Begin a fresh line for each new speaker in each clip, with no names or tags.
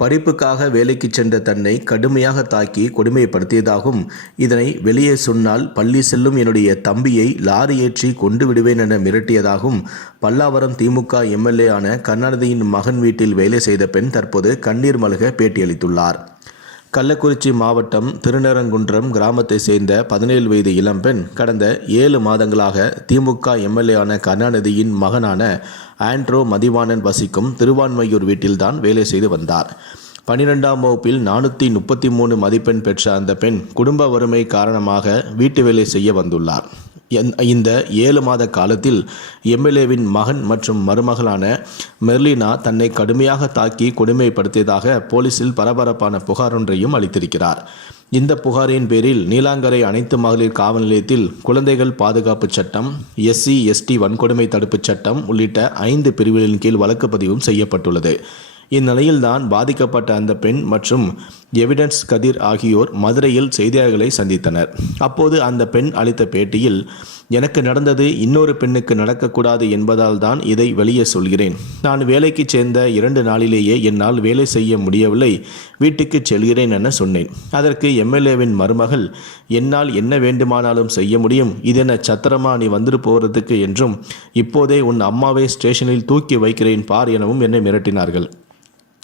படிப்புக்காக வேலைக்கு சென்ற தன்னை கடுமையாக தாக்கி கொடுமைப்படுத்தியதாகவும் இதனை வெளியே சொன்னால் பள்ளி செல்லும் என்னுடைய தம்பியை லாரி ஏற்றி கொண்டு விடுவேன் என மிரட்டியதாகவும் பல்லாவரம் திமுக எம்எல்ஏ ஆன கருணாநிதியின் மகன் வீட்டில் வேலை செய்த பெண் தற்போது கண்ணீர் மல்க பேட்டியளித்துள்ளார். கள்ளக்குறிச்சி மாவட்டம் திருநரங்குன்றம் கிராமத்தை சேர்ந்த பதினேழு வயது இளம்பெண் கடந்த ஏழு மாதங்களாக திமுக எம்எல்ஏ ஆன கருணாநிதியின் மகனான ஆண்ட்ரோ மதிவாணன் வசிக்கும் திருவான்மையூர் வீட்டில்தான் வேலை செய்து வந்தார். பனிரெண்டாம் வகுப்பில் நானூற்றி முப்பத்தி மூணு மதிப்பெண் பெற்ற அந்த பெண் குடும்ப வறுமை காரணமாக வீட்டு வேலை செய்ய வந்துள்ளார். இந்த ஏழு மாத காலத்தில் எம்எல்ஏவின் மகன் மற்றும் மருமகளான மெர்லினா தன்னை கடுமையாக தாக்கி கொடுமைப்படுத்தியதாக போலீசில் பரபரப்பான புகார் ஒன்றையும் அளித்திருக்கிறார். இந்த புகாரின் பேரில் நீலாங்கரை அனைத்து மகளிர் காவல் நிலையத்தில் குழந்தைகள் பாதுகாப்பு சட்டம் எஸ்சி எஸ்டி வன்கொடுமை தடுப்புச் சட்டம் உள்ளிட்ட ஐந்து பிரிவுகளின் கீழ் வழக்கு பதிவும் செய்யப்பட்டுள்ளது. இந்நிலையில்தான் பாதிக்கப்பட்ட அந்த பெண் மற்றும் எவிடன்ஸ் கதிர் ஆகியோர் மதுரையில் செய்தியாளர்களை சந்தித்தனர். அப்போது அந்த பெண் அளித்த பேட்டியில் எனக்கு நடந்தது இன்னொரு பெண்ணுக்கு நடக்கக்கூடாது என்பதால் தான் இதை வெளியே சொல்கிறேன். நான் வேலைக்கு சேர்ந்த இரண்டு நாளிலேயே என்னால் வேலை செய்ய முடியவில்லை. வீட்டுக்கு செல்கிறேன் என சொன்னேன். அதற்கு எம்எல்ஏவின் மருமகள் என்னால் என்ன வேண்டுமானாலும் செய்ய முடியும். இதென சத்திரமா நீ வந்துட்டு போகிறதுக்கு என்றும் இப்போதே உன் அம்மாவை ஸ்டேஷனில் தூக்கி வைக்கிறேன் பார் எனவும் என்னை மிரட்டினார்கள்.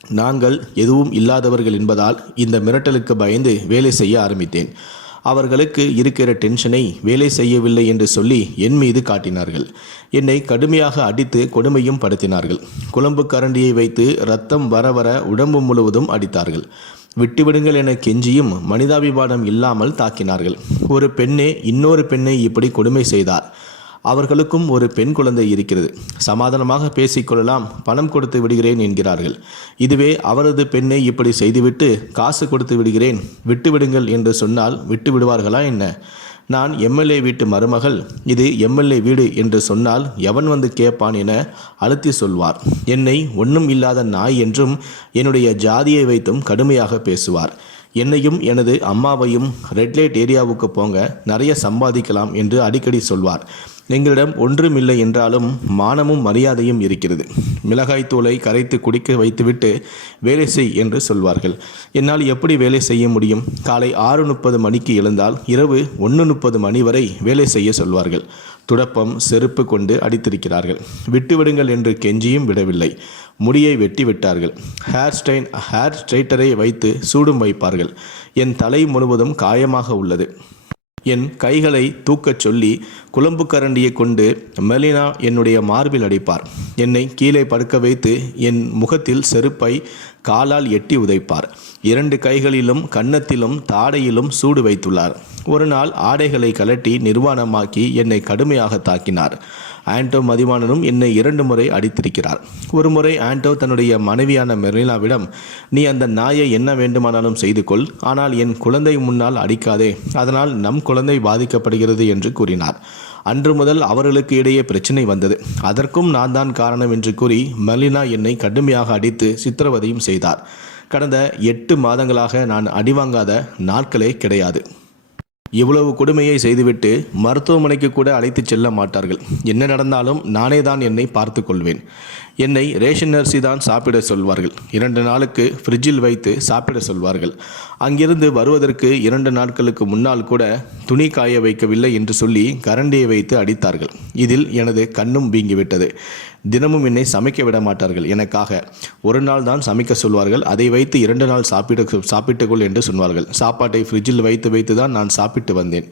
நாங்கள் எதுவும் இல்லாதவர்கள் என்பதால் இந்த மிரட்டலுக்கு பயந்து வேலை செய்ய ஆரம்பித்தேன். அவர்களுக்கு இருக்கிற டென்ஷனை வேலை செய்யவில்லை என்று சொல்லி என் மீது காட்டினார்கள். என்னை கடுமையாக அடித்து கொடுமையும் படுத்தினார்கள். குழம்பு கரண்டியை வைத்து ரத்தம் வர வர உடம்பு முழுவதும் அடித்தார்கள். விட்டுவிடுங்கள் என கெஞ்சியும் மனிதாபிமானம் இல்லாமல் தாக்கினார்கள். ஒரு பெண்ணே இன்னொரு பெண்ணை இப்படி கொடுமை செய்தார். அவர்களுக்கும் ஒரு பெண் குழந்தை இருக்கிறது. சமாதானமாக பேசிக்கொள்ளலாம் பணம் கொடுத்து விடுகிறேன் என்கிறார்கள். இதுவே அவரது பெண்ணை இப்படி செய்துவிட்டு காசு கொடுத்து விடுகிறேன் விட்டு விடுங்கள் என்று சொன்னால் விட்டு விடுவார்களா என்ன? நான் எம்எல்ஏ வீட்டு மருமகள் இது எம்எல்ஏ வீடு என்று சொன்னால் எவன் வந்து கேட்பான் என அழுத்தி சொல்வார். என்னை ஒன்றும் இல்லாத நாய் என்றும் என்னுடைய ஜாதியை வைத்தும் கடுமையாக பேசுவார். என்னையும் எனது அம்மாவையும் ரெட் லைட் ஏரியாவுக்கு போங்க நிறைய சம்பாதிக்கலாம் என்று அடிக்கடி சொல்வார். எங்களிடம் ஒன்றுமில்லை என்றாலும் மானமும் மரியாதையும் இருக்கிறது. மிளகாய் தூளை கரைத்து குடிக்க வைத்துவிட்டு வேலை செய் என்று சொல்வார்கள். என்னால் எப்படி வேலை செய்ய முடியும்? காலை ஆறு முப்பது மணிக்கு எழுந்தால் இரவு ஒன்று முப்பது மணி வரை வேலை செய்ய சொல்வார்கள். துடப்பம் செருப்பு கொண்டு அடித்திருக்கிறார்கள். விட்டுவிடுங்கள் என்று கெஞ்சியும் விடவில்லை. முடியை வெட்டி விட்டார்கள் ஹேர் ஸ்டைன் ஹேர் ஸ்ட்ரைட்டரை வைத்து சூடும் வைப்பார்கள். என் தலை முழுவதும் காயமாக உள்ளது. என் கைகளை தூக்கச் சொல்லி குழம்பு கரண்டியை கொண்டு மெலினா என்னுடைய மார்பில் அடிப்பார். என்னை கீழே படுக்க வைத்து என் முகத்தில் செருப்பை காலால் எட்டி உதைப்பார். இரண்டு கைகளிலும் கன்னத்திலும் தாடையிலும் சூடு வைத்துள்ளார். ஒரு நாள் ஆடைகளை கலட்டி நிர்வாணமாக்கி என்னை கடுமையாக தாக்கினார். ஆண்டோ மதிவாணனும் என்னை இரண்டு முறை அடித்திருக்கிறார். ஒரு முறை ஆண்டோ தன்னுடைய மனைவியான மெரினாவிடம் நீ அந்த நாயை என்ன வேண்டுமானாலும் செய்து கொள் ஆனால் என் குழந்தை முன்னால் அடிக்காதே. அதனால் நம் குழந்தை பாதிக்கப்படுகிறது என்று கூறினார். அன்று முதல் அவர்களுக்கு இடையே பிரச்சனை வந்தது. அதற்கும் நான் தான் காரணம் என்று கூறி மலினா என்னை கடுமையாக அடித்து சித்திரவதையும் செய்தார். கடந்த எட்டு மாதங்களாக நான் அடிவாங்காத நாட்களே கிடையாது. இவ்வளவு கொடுமையை செய்துவிட்டு மருத்துவமனைக்கு கூட அழைத்துச் செல்ல மாட்டார்கள். என்ன நடந்தாலும் நானே தான் என்னை பார்த்து கொள்வேன். என்னை ரேஷன் அரிசி தான் சாப்பிட சொல்வார்கள். இரண்டு நாளுக்கு ஃப்ரிட்ஜில் வைத்து சாப்பிட சொல்வார்கள். அங்கிருந்து வருவதற்கு இரண்டு நாட்களுக்கு முன்னால் கூட துணி காய வைக்கவில்லை என்று சொல்லி கரண்டியை வைத்து அடித்தார்கள். இதில் எனது கண்ணும் வீங்கிவிட்டது. தினமும் என்னை சமைக்க விட மாட்டார்கள். எனக்காக ஒரு நாள் தான் சமைக்க சொல்வார்கள். அதை வைத்து இரண்டு நாள் சாப்பிட சாப்பிட்டுக்கொள் என்று சொன்னார்கள் சாப்பாட்டை ஃப்ரிட்ஜில் வைத்து வைத்து தான் நான் சாப்பிட்டு வந்தேன்.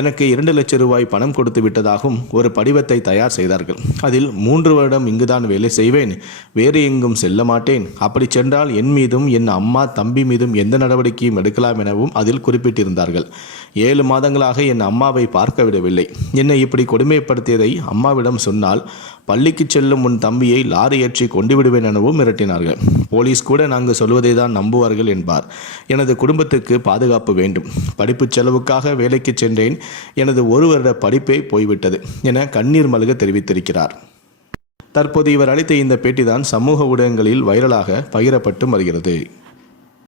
எனக்கு இரண்டு லட்சம் ரூபாய் பணம் கொடுத்து விட்டதாகவும் ஒரு படிவத்தை தயார் செய்தார்கள். அதில் மூன்று வருடம் இங்குதான் வேலை செய்ய செய்வேன். வேறு எங்கும் செல்ல மாட்டேன். அப்படி சென்றால் என் மீதும் என் அம்மா தம்பி மீதும் எந்த நடவடிக்கையும் எடுக்கலாம் எனவும் அதில் குறிப்பிட்டிருந்தார்கள். ஏழு மாதங்களாக என் அம்மாவை பார்க்க விடவில்லை. என்னை இப்படி கொடுமைப்படுத்தியதை அம்மாவிடம் சொன்னால் பள்ளிக்கு செல்லும் உன் தம்பியை லாரி ஏற்றி கொண்டு விடுவேன் எனவும் மிரட்டினார்கள். போலீஸ் கூட நாங்கள் சொல்வதை தான் நம்புவார்கள் என்பார். எனது குடும்பத்துக்கு பாதுகாப்பு வேண்டும். படிப்புச் செலவுக்காக வேலைக்கு சென்றேன். எனது ஒரு வருட படிப்பே போய்விட்டது என கண்ணீர் மல்க தெரிவித்திருக்கிறார். தற்போது இவர் அளித்த இந்த பேட்டிதான் சமூக ஊடகங்களில் வைரலாக பகிரப்பட்டு வருகிறது.